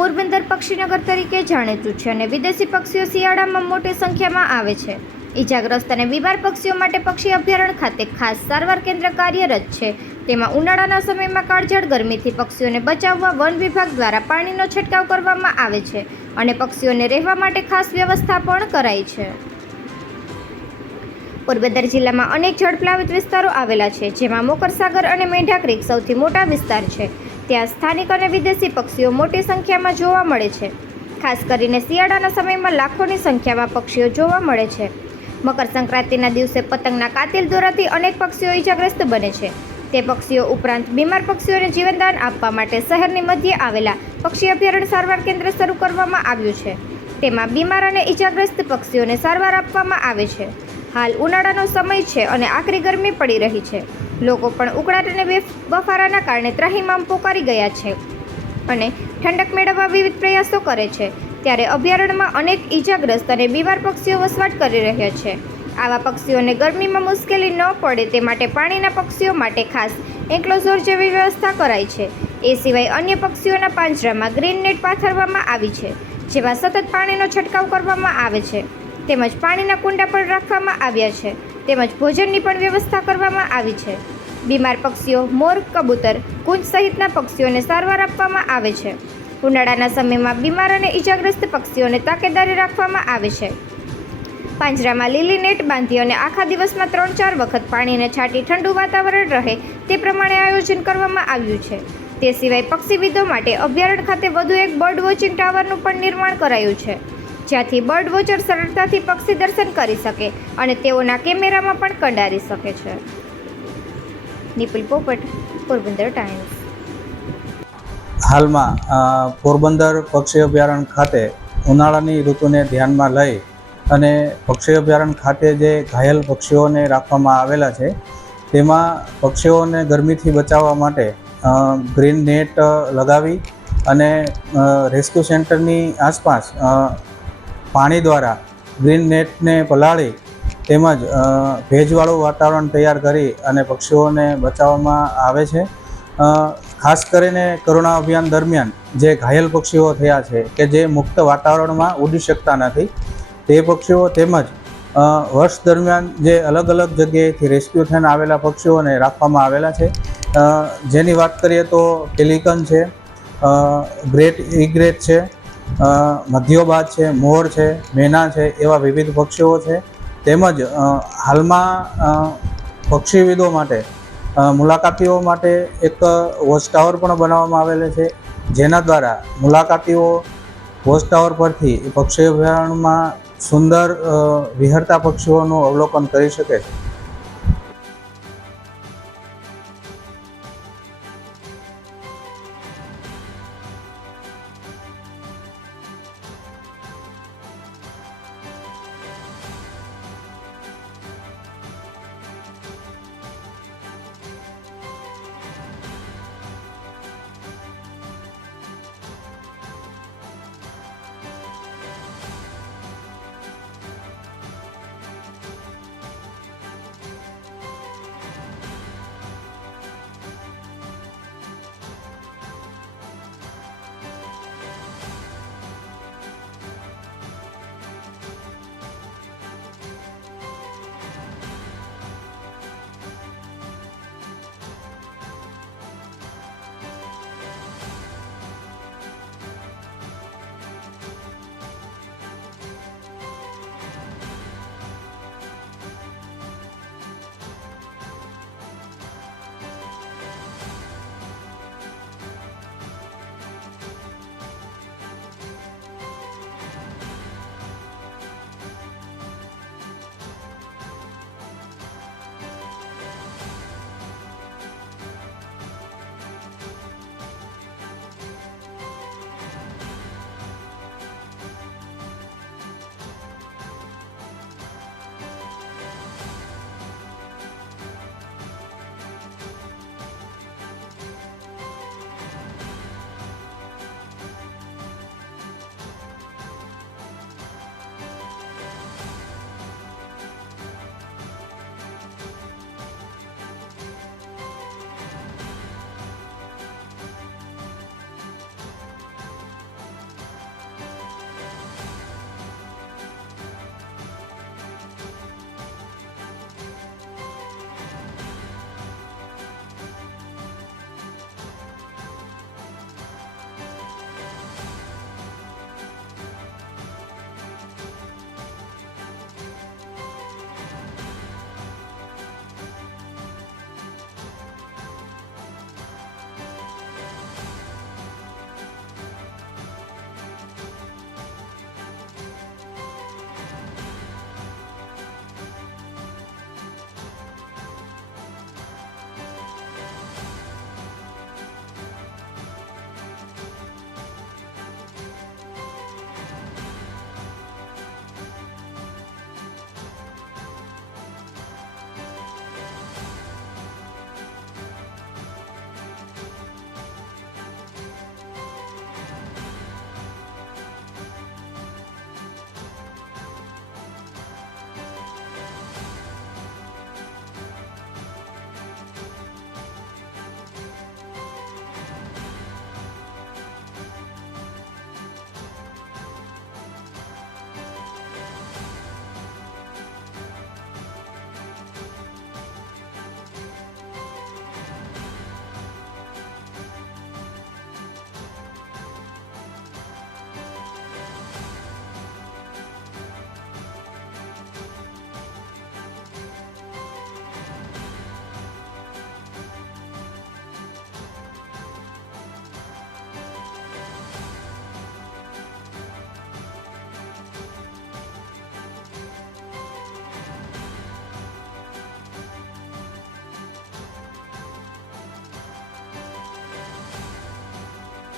પોરબંદર પક્ષીનગર તરીકે જાણીતું છે અને વિદેશી પક્ષીઓ શિયાળામાં મોટી સંખ્યામાં આવે છે. ઈજાગ્રસ્ત અને બીમાર પક્ષીઓ માટે પક્ષી અભયારણ્ય ખાતે ખાસ સારવાર કેન્દ્ર કાર્યરત છે. તેમાં ઉનાળાના સમયમાં કાળઝાળ ગરમીથી પક્ષીઓને બચાવવા વન વિભાગ દ્વારા પાણીનો છંટકાવ કરવામાં આવે છે અને પક્ષીઓને રહેવા માટે ખાસ વ્યવસ્થા પણ કરાઈ છે. પોરબંદર જિલ્લામાં અનેક જળપ્લાવિત વિસ્તારો આવેલા છે, જેમાં મોકરસાગર અને મેંઢા ક્રીક સૌથી મોટા વિસ્તાર છે. ત્યાં સ્થાનિક અને વિદેશી પક્ષીઓ મોટી સંખ્યામાં જોવા મળે છે. ખાસ કરીને શિયાળાના સમયમાં લાખોની સંખ્યામાં પક્ષીઓ જોવા મળે છે. મકર સંક્રાંતિના દિવસે પતંગના કાતિલ દોરાથી અનેક પક્ષીઓ ઈજાગ્રસ્ત બને છે. તે પક્ષીઓ ઉપરાંત બીમાર પક્ષીઓને જીવનદાન આપવા માટે શહેરની મધ્યે આવેલા પક્ષી અભયારણ્ય સારવાર કેન્દ્ર શરૂ કરવામાં આવ્યું છે. તેમાં બીમાર અને ઈજાગ્રસ્ત પક્ષીઓને સારવાર આપવામાં આવે છે. હાલ ઉનાળાનો સમય છે અને આકરી ગરમી પડી રહી છે. લોકો પણ ઉકળાટ અને બફારાના કારણે ત્રાહિમામ પોકારી ગયા છે અને ઠંડક મેળવવા વિવિધ પ્રયાસો કરે છે. ત્યારે અભયારણ્યમાં અનેક ઈજાગ્રસ્ત અને બીમાર પક્ષીઓ વસવાટ કરી રહ્યા છે. આવા પક્ષીઓને ગરમીમાં મુશ્કેલી ન પડે તે માટે પાણીના પક્ષીઓ માટે ખાસ એન્ક્લોઝર જેવી વ્યવસ્થા કરાઈ છે. એ સિવાય અન્ય પક્ષીઓના પાંજરામાં ગ્રીન નેટ પાથરવામાં આવી છે, જેમાં સતત પાણીનો છંટકાવ કરવામાં આવે છે. તેમજ પાણીના કુંડા પણ રાખવામાં આવ્યા છે. તેમજ ભોજનની પણ વ્યવસ્થા કરવામાં આવી છે. બીમાર પક્ષીઓ, મોર, કબૂતર, કુંજ સહિતના પક્ષીઓને સારવાર આપવામાં આવે છે. ઉનાળાના સમયમાં બીમાર અને ઈજાગ્રસ્ત પક્ષીઓને તાકેદારી રાખવામાં આવે છે. પાંજરામાં લીલી નેટ બાંધી અને આખા દિવસમાં 3-4 વખત પાણીને છાંટી ઠંડુ વાતાવરણ રહે તે પ્રમાણે આયોજન કરવામાં આવ્યું છે. તે સિવાય પક્ષીવિદો માટે અભયારણ્ય ખાતે વધુ એક બર્ડ વોચિંગ ટાવરનું પણ નિર્માણ કરાયું છે, જ્યાંથી બર્ડ વોચર સરળતાથી પક્ષી દર્શન કરી શકે અને તેઓના કેમેરામાં પણ કંડારી શકે છે. નિપુલ પોપટ, પોરબંદર ટાઈમ્સ. હાલમાં પોરબંદર પક્ષી અભયારણ્ય ખાતે ઉનાળાની ઋતુને ધ્યાનમાં લઈ અને પક્ષી અભયારણ્ય ખાતે જે ઘાયલ પક્ષીઓને રાખવામાં આવેલા છે, તેમાં પક્ષીઓને ગરમીથી બચાવવા માટે ગ્રીન નેટ લગાવી અને રેસ્ક્યુ સેન્ટરની આસપાસ પાણી દ્વારા ગ્રીન નેટને પલાળી તેમજ ભેજવાળું વાતાવરણ તૈયાર કરી અને પક્ષીઓને બચાવવામાં આવે છે. ખાસ કરીને કરુણા અભિયાન દરમિયાન જે ઘાયલ પક્ષીઓ થયા છે કે જે મુક્ત વાતાવરણમાં ઉડી શકતા નથી, તે પક્ષીઓ તેમજ વર્ષ દરમિયાન જે અલગ અલગ જગ્યાએથી રેસ્ક્યુ થઈને આવેલા પક્ષીઓને રાખવામાં આવેલા છે. જેની વાત કરીએ તો પેલિકન છે, ગ્રેટ ઇગ્રેટ છે, મધ્યોબાજ છે, મોર છે, મેના છે, એવા વિવિધ પક્ષીઓ છે. તેમજ હાલમાં પક્ષીવિદો માટે મુલાકાતીઓ માટે એક વોચ ટાવર પણ બનાવવામાં આવેલો છે, જેના દ્વારા મુલાકાતીઓ વોચ ટાવર પરથી પક્ષી અભયારણ્યમાં સુંદર વિહરતા પક્ષીઓનું અવલોકન કરી શકે છે.